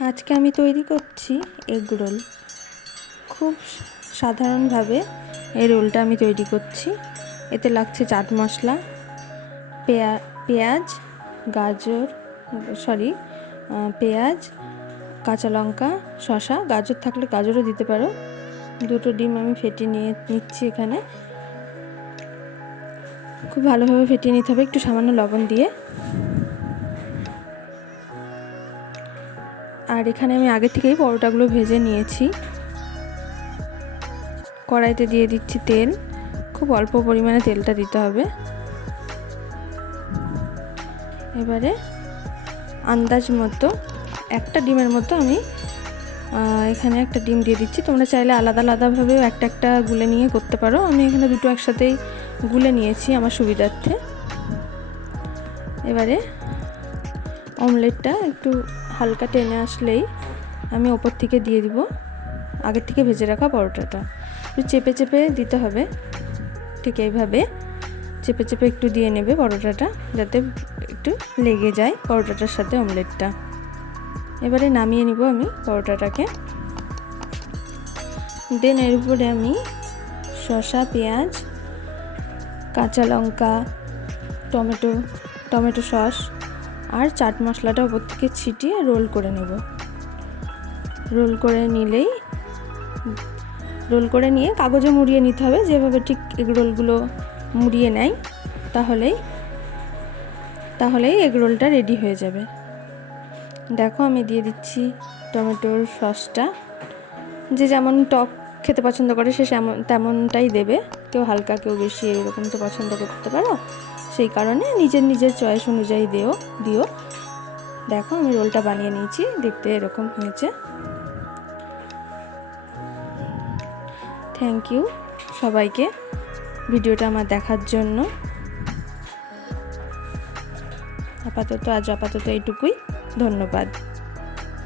আজকে আমি তৈরি করছি এগ রোল। খুব সাধারণভাবে এই রোলটা আমি তৈরি করছি। এতে লাগছে চাট মশলা, পেঁয়াজ, গাজর পেঁয়াজ, কাঁচা লঙ্কা, শসা, গাজর থাকলে গাজরও দিতে পারো। দুটো ডিম আমি ফেটিয়ে নিচ্ছি এখানে। খুব ভালোভাবে ফেটিয়ে নিতে হবে একটু সামান্য লবণ দিয়ে। আর এখানে আমি আগে থেকেই পরোটাগুলো ভেজে নিয়েছি। কড়াইতে দিয়ে দিচ্ছি তেল। খুব অল্প পরিমাণে তেলটা দিতে হবে। এবারে আন্দাজ মতো একটা ডিমের মতো আমি এখানে একটা ডিম দিয়ে দিচ্ছি। তোমরা চাইলে আলাদা আলাদাভাবেও একটা একটা গুলে নিয়ে করতে পারো। আমি এখানে দুটো একসাথেই গুলে নিয়েছি আমার সুবিধার্থে। এবারে অমলেটটা একটু হালকা টেনে আসলেই আমি ওপর থেকে দিয়ে দিব আগের থেকে ভেজে রাখা পরোটাটা। একটু চেপে চেপে দিতে হবে, ঠিক এইভাবে চেপে চেপে একটু দিয়ে নেবে পরোটাটা, যাতে একটু লেগে যায় পরোটাটার সাথে অমলেটটা। এবারে নামিয়ে নিব আমি পরোটাটাকে। দেন এর উপরে আমি শসা, পেঁয়াজ, কাঁচা লঙ্কা, টমেটো সস আর চাট মশলাটা উপর থেকে ছিটিয়ে রোল করে নেব। রোল করে নিয়ে কাগজে মুড়িয়ে নিতে হবে, যেভাবে ঠিক এগ রোলগুলো মুড়িয়ে নেয়, তাহলেই এগ রোলটা রেডি হয়ে যাবে। দেখো আমি দিয়ে দিচ্ছি টমেটোর সসটা। যে যেমন টক খেতে পছন্দ করে সে তেমনটাই দেবে। কেউ হালকা, কেউ বেশি, এরকম তো পছন্দ করতে পারো। সেই কারণে নিজের চয়েস অনুযায়ী দিও। দেখো আমি রোলটা বানিয়ে নিয়েছি, দেখতে এরকম হয়েছে। থ্যাংক ইউ সবাইকে ভিডিওটা আমার দেখার জন্য। আপাতত এইটুকুই। ধন্যবাদ।